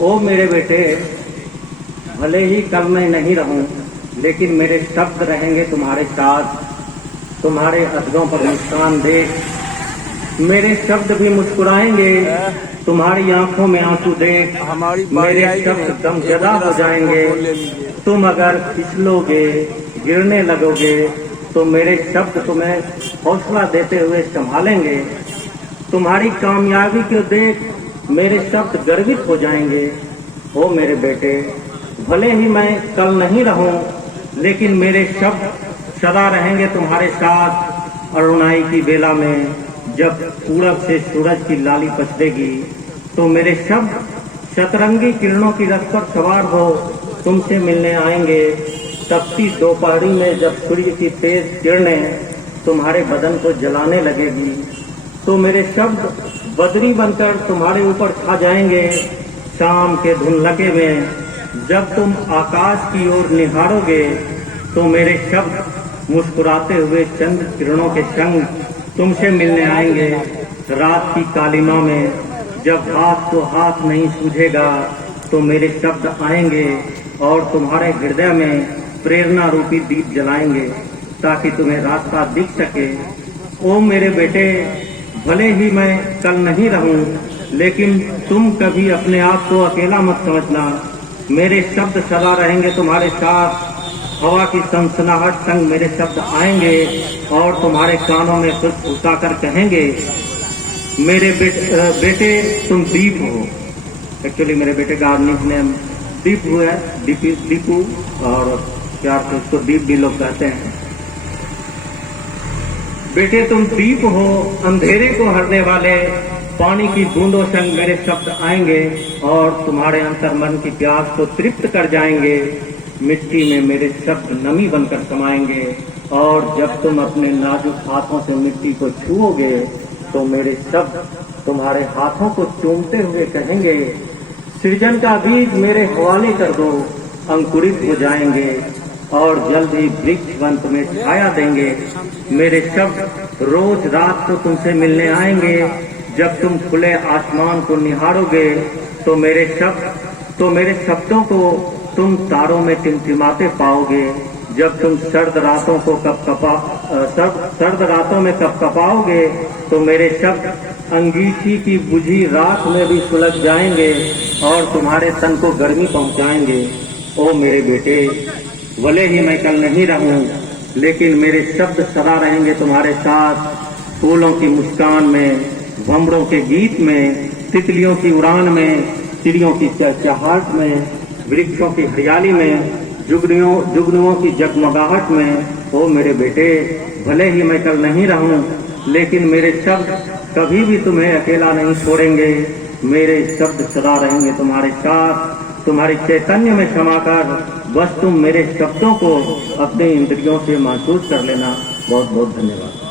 ओ मेरे बेटे, भले ही कल मैं नहीं रहूं, लेकिन मेरे शब्द रहेंगे तुम्हारे साथ। तुम्हारे अधरों पर मुस्कान देख मेरे शब्द भी मुस्कुराएंगे। तुम्हारी आंखों में आंसू देख मेरे शब्द गमजदा हो जाएंगे। तुम अगर फिसलोगे, गिरने लगोगे, तो मेरे शब्द तुम्हें हौसला देते हुए संभालेंगे। तुम्हारी कामयाबी को देख मेरे शब्द गर्वित हो जाएंगे। ओ मेरे बेटे, भले ही मैं कल नहीं रहूं, लेकिन मेरे शब्द सदा रहेंगे तुम्हारे साथ। अरुणाई की बेला में जब पूरब से सूरज की लाली पसरेगी, तो मेरे शब्द शतरंगी किरणों की रथ पर सवार हो तुमसे मिलने आएंगे। तपती दोपहरी में जब सूर्य की तेज किरणें तुम्हारे बदन को जलाने लगेगी, तो मेरे शब्द बदरी बनकर तुम्हारे ऊपर छा जाएंगे। शाम के धुंधलके में जब तुम आकाश की ओर निहारोगे, तो मेरे शब्द मुस्कुराते हुए चंद्र किरणों के संग तुमसे मिलने आएंगे। रात की कालिमा में जब हाथ को हाथ नहीं सूझेगा, तो मेरे शब्द आएंगे और तुम्हारे हृदय में प्रेरणा रूपी दीप जलाएंगे, ताकि तुम्हें रास्ता दिख सके। ओ मेरे बेटे, भले ही मैं कल नहीं रहूं, लेकिन तुम कभी अपने आप को अकेला मत समझना। मेरे शब्द सदा रहेंगे तुम्हारे साथ। हवा की सनसनाहट संग मेरे शब्द आएंगे और तुम्हारे कानों में फुसफुसाकर कहेंगे, मेरे बेटे तुम दीप हो। एक्चुअली मेरे बेटे का निक नेम दीपू है, दीपू, और प्यार से उसको दीप भी लोग कहते हैं। बेटे तुम दीप हो, अंधेरे को हरने वाले। पानी की बूंदों संग मेरे शब्द आएंगे और तुम्हारे अंतर मन की प्यास को तृप्त कर जाएंगे। मिट्टी में मेरे शब्द नमी बनकर समाएंगे, और जब तुम अपने नाजुक हाथों से मिट्टी को छुओगे, तो मेरे शब्द तुम्हारे हाथों को चूमते हुए कहेंगे, सृजन का बीज मेरे हवाले कर दो। अंकुरित हो जाएंगे और जल्द ही वृक्ष वन तुम्हें छाया देंगे। मेरे शब्द रोज रात को तुमसे मिलने आएंगे। जब तुम खुले आसमान को निहारोगे, तो मेरे शब्दों को तुम तारों में टिमटिमाते पाओगे। जब तुम सर्द रातों में कपकपाओगे, तो मेरे शब्द अंगीठी की बुझी रात में भी सुलग जाएंगे और तुम्हारे तन को गर्मी पहुंचाएंगे। ओ मेरे बेटे, भले ही मैं कल नहीं रहूं, लेकिन मेरे शब्द सदा रहेंगे तुम्हारे साथ। फूलों की मुस्कान में, भंवरों के गीत में, तितलियों की उड़ान में, चिड़ियों की चहचहाहट में, वृक्षों की हरियाली में, जुगनुओं की जगमगाहट में। ओ मेरे बेटे, भले ही मैं कल नहीं रहूं, लेकिन मेरे शब्द कभी भी तुम्हें अकेला नहीं छोड़ेंगे। मेरे शब्द सदा रहेंगे तुम्हारे साथ। तुम्हारे चैतन्य में समाकर बस तुम मेरे शब्दों को अपने इंद्रियों से महसूस कर लेना। बहुत बहुत धन्यवाद।